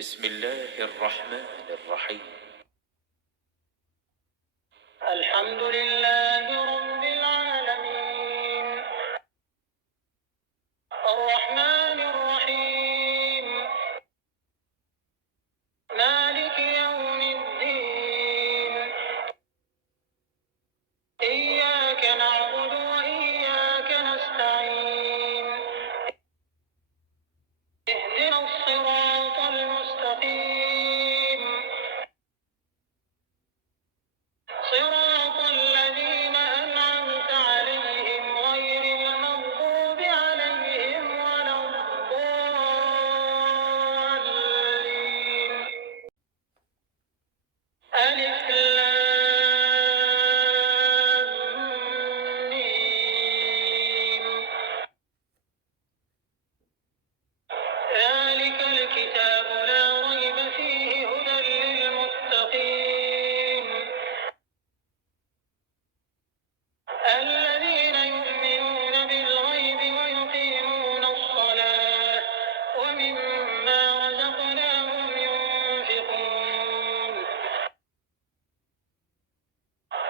بسم الله الرحمن الرحيم. الحمد لله رب العالمين، الرحمن الرحيم، مالك يوم الدين. إياك نعبد وإياك نستعين. اهدنا الصراط المستقيم، صراط الذين أنعمت عليهم غير المغضوب عليهم ولا الضالين. ألف لام ميم. ذلك الكتاب لا ريب فيه هدى للمتقين الذين يؤمنون بالغيب ويقيمون الصلاة ومما رزقناهم ينفقون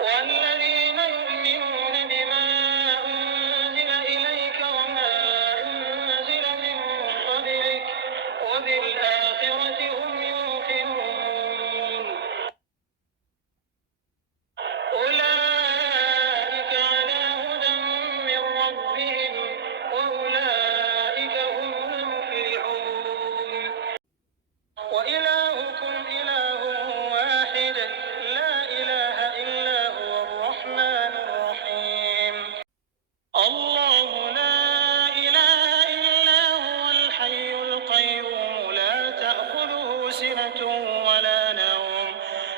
والذين يؤمنون بما أنزل إليك وما أنزل من قبلك وبالآخرة هم يوقنون أولئك على هدى من ربهم وأولئك هم المفلحون وإلهكم إله واحد لا إله إلا هو الرحمن الرحيم الله لا إله إلا هو الحي القيوم لا تأخذه سنة ولا نوم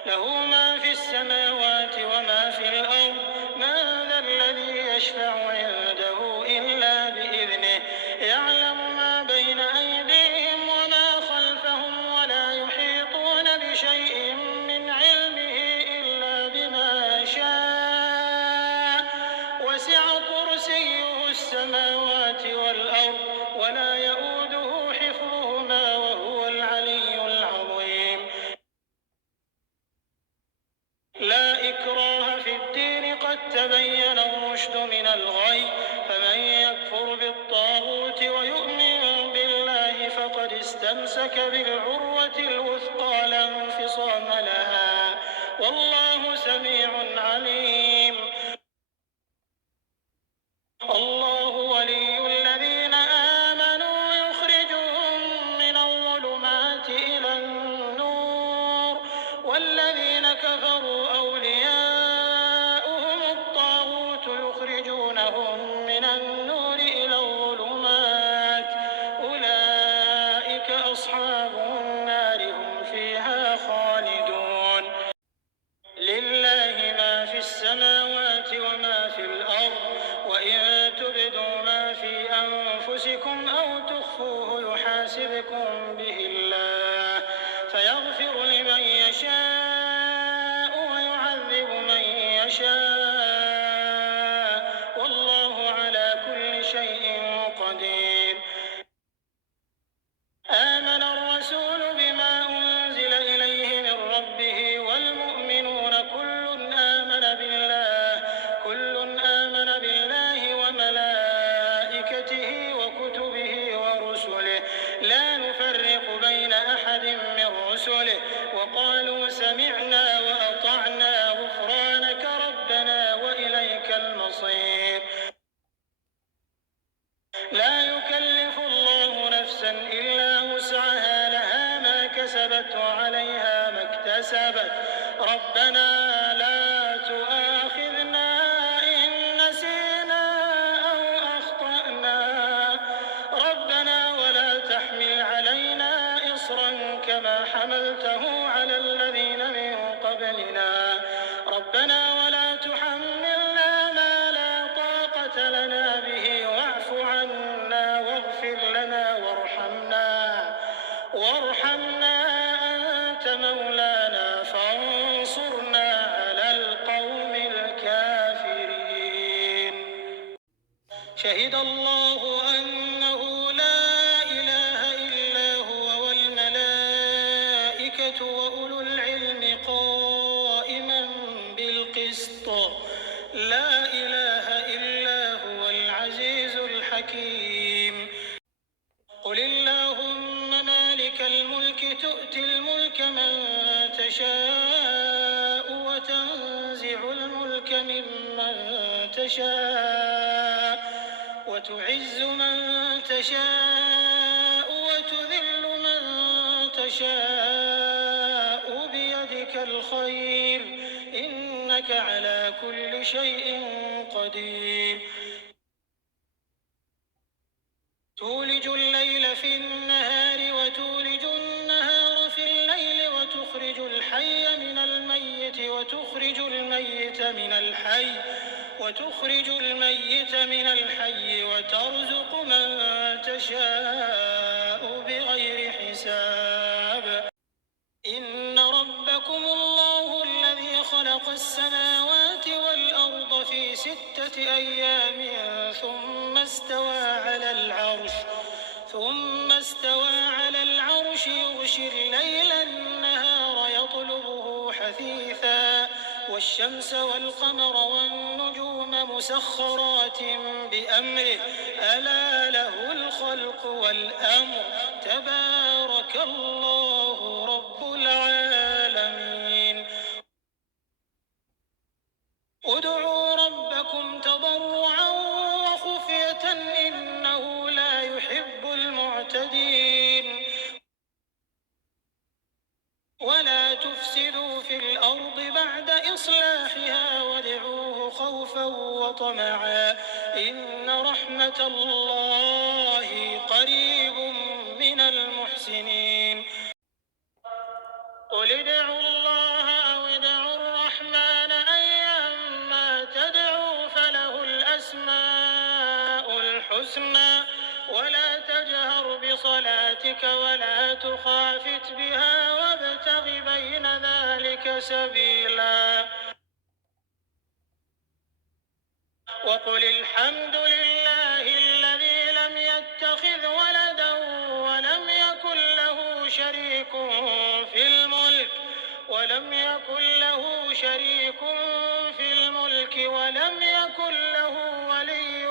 له ما في السماوات وما في الأرض من ذا الذي يشفع عنده إلا بإذنه يعلم ما بين أيديهم وما خلفهم ولا يحيطون بشيء من علمه إلا بما شاء وسع كرسيه السماوات والأرض ولا يؤوده حفظهما وهو العلي العظيم لا إكراه في الدين قد تبين الرشد من الغي فمن يكفر بالطاغوت ويؤمن بالله فقد استمسك بالعروة الوثقى لا انفصام لها والله سميع عليم الله ولي الذين آمنوا يخرجهم من الظلمات إلى النور والذين كفروا أولياؤهم الطاغوت يخرجونهم من النور إلى الظلمات أولئك أصحاب النار هم فيها خالدون لله ما في السماوات وما في الأرض وإن تبدوا ما في أنفسكم أو تخفوه يحاسبكم به الله فيغفر لمن يشاء ويعذب من يشاء والله على كل شيء قدير آمن الرسول بما أنزل إليه من ربه والمؤمنون كل آمن بالله وملائكته وكتبه ورسله لا نفرق بين أحد من رسله وقالوا سمعنا وأطعنا غفرانك ربنا وإليك المصير لا يكلف الله نفسا إلا وسعها لها ما كسبت وعليها ما اكتسبت ربنا لا تؤاخذنا إن نسينا أو أخطأنا ربنا ولا تحمل علينا إصرا كما حملته على الذين من قبلنا ربنا ولا تحملنا ما لا طاقة لنا به واعف عنا واغفر لنا وارحمنا أنت مولانا فانصرنا على القوم الكافرين شهد الله أنه لا إله إلا هو والملائكة الملائكة وأولو العلم قائما بالقسط لا إله إلا هو العزيز الحكيم قل اللهم مالك الملك تؤتي الملك من تشاء وتنزع الملك ممن تشاء وتعز من تشاء وتذل من تشاء بيدك الخير إنك على كل شيء قدير تولج الليل في النهار وتولج النهار في الليل وتخرج الحي من الميت وتخرج الميت من الحي وترزق من تشاء بغير حساب إن ربكم الله الذي خلق السماوات والأرض في 6 أيام ثم استوى على العرش يغشي الليل النهار يطلبه حثيثا والشمس والقمر والنجوم مسخرات بأمره ألا له الخلق والأمر تبارك الله رب العالمين ادعوا ربكم تضرعا وخفية إنه لا يحب المعتدين ولا تفسدوا في الأرض بعد إصلاحها وادعوه خوفا وطمعا إن رحمة الله قريب من المحسنين قل ادعوا الله أو ادعوا الرحمن أيما تدعوا فله الأسماء الحسنى ولا تجهر بصلاتك ولا تخافت بها وابتغ بين ذلك سبيلا وقل الحمد لله الذي لم يتخذ ولدا ولم يكن له شريك في الملك ولم يكن له ولي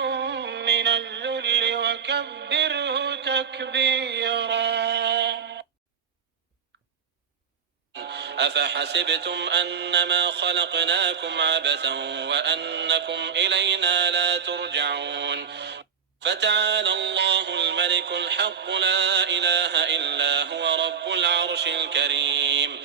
من الذل وكبره تكبيرا أفحسبتم أنما خلقناكم عبثا وأنكم إلينا لا ترجعون فتعالى الله الملك الحق لا إله إلا هو رب العرش الكريم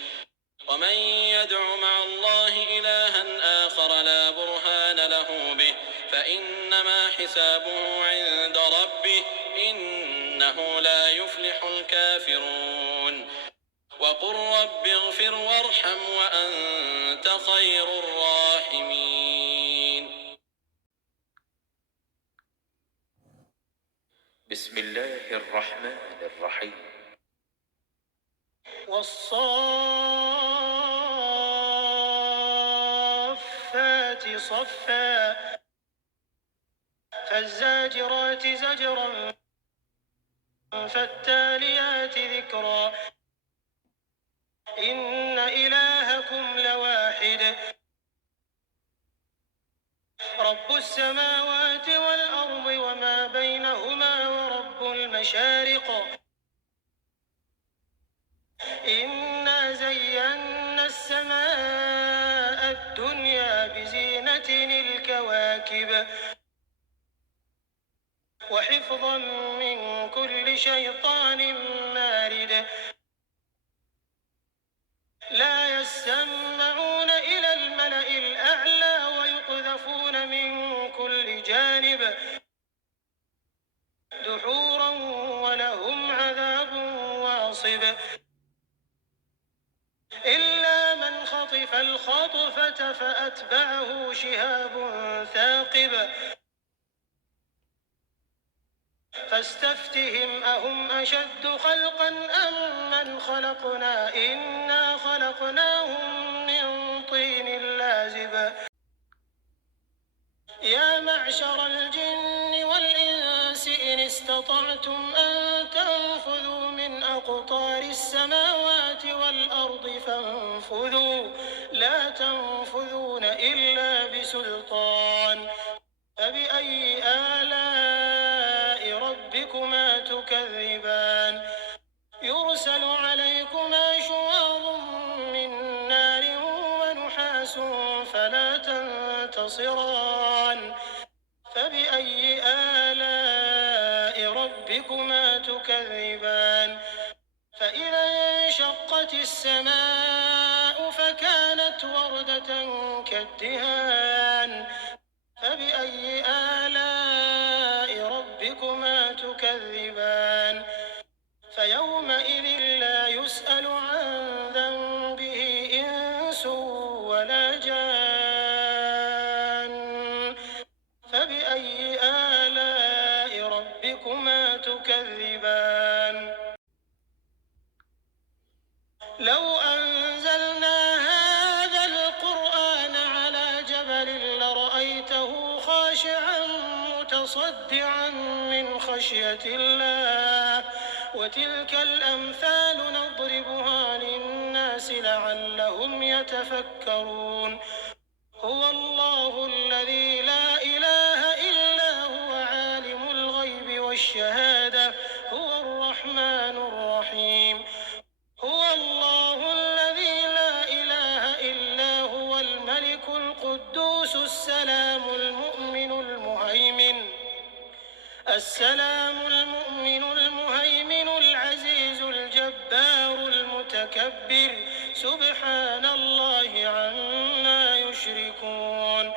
ومن يدع مع الله إلها آخر لا برهان له به فإنما حسابه عند ربه إنه لا يفلح الكافرون وقل رب اغفر وارحم وأنت خير الراحمين بسم الله الرحمن الرحيم والصافات صفا فالزاجرات زجرا فالتاليات ذكرا إن إلهكم لواحد رب السماوات والأرض وما بينهما ورب المشارق إنا زينا السماء الدنيا بزينة الكواكب وحفظا من كل شيطان مارد لا يسمعون إلى الملأ الأعلى ويقذفون من كل جانب دحورا ولهم عذاب واصب إلا من خطف الخطفة فأتبعه شهاب ثاقب فاستفتهم أهم أشد خلقا أم من خلقنا إنا خلقناهم من طين لازب يا معشر الجن والإنس إن استطعتم أن تنفذوا من أقطار السماوات والأرض فانفذوا لا تنفذون إلا بسلطان فبأي آلاء ربكما تكذبان يرسل عليكما شواظ من نار ونحاس فلا تنتصران فبأي آلاء ربكما تكذبان فإذا انشقت السماء فكانت وردة كالدهان فبأي آلاء ربكما تكذبان فيومئذ لا يسأل عن ذنبه إنس ولا جان فبأي آلاء ربكما تكذبان لو أنزلنا هذا القرآن على جبل لرأيته خاشعا متصدعا من خشية الله وتلك الأمثال نضربها للناس لعلهم يتفكرون هو الله الذي لا إله إلا هو عالم الغيب والشهادة هو الرحمن الرحيم هو الله الذي لا إله إلا هو الملك القدوس السلام المؤمن العزيز الجبار المتكبر سبحان الله عما يشركون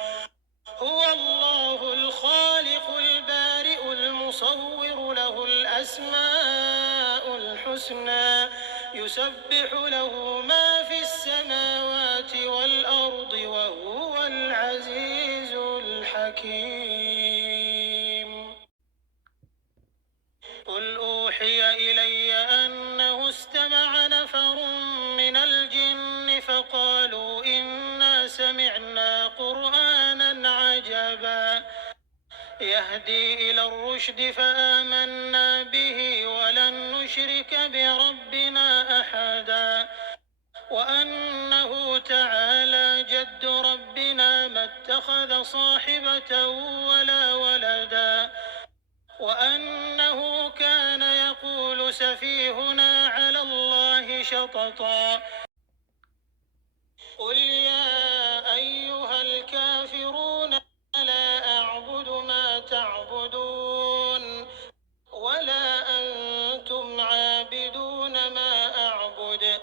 هو الله الخالق البارئ المصور له الأسماء الحسنى يسبح له ما في السماوات والأرض وهو العزيز الحكيم قل أوحي إلي أنه استمع نفر من الجن فقالوا إنا سمعنا قرآنا عجبا يهدي إلى الرشد فآمنا به ولن نشرك بربنا أحدا وأنه تعالى جد ربنا ما اتخذ صاحبة ولا ولدا وأنه كان يقول سفيهنا على الله شططا قل يا أيها الكافرون لا أعبد ما تعبدون ولا أنتم عابدون ما أعبد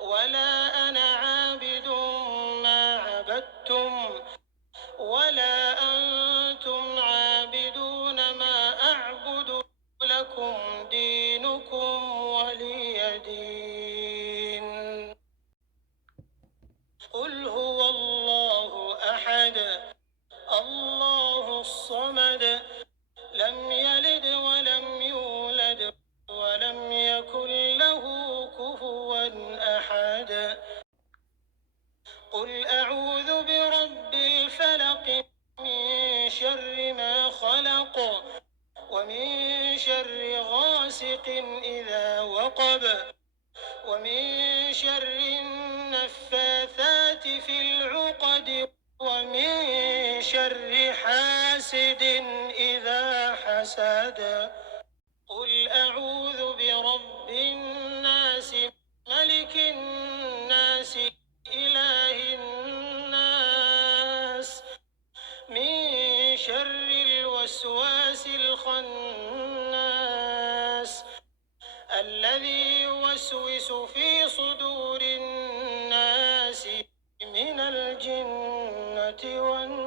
ولا أنا عابد ما عبدتم ولا أنتم عابدون ما أعبد لكم دينكم ولي دين قل هو الله أحد الله الصمد لم يلد ولم يولد ولم يكن له كفوا أحد قل أعوذ برب الفلق من شر ما خلق ومن شر غاسق إذا وقب ومن شر النفاثات في العقد ومن شر حاسد إذا حسد قل أعوذ برب الناس ملك الناس إله الناس من شر الوسواس الخناس الذي يوسوس في صدور الناس من الجنة والناس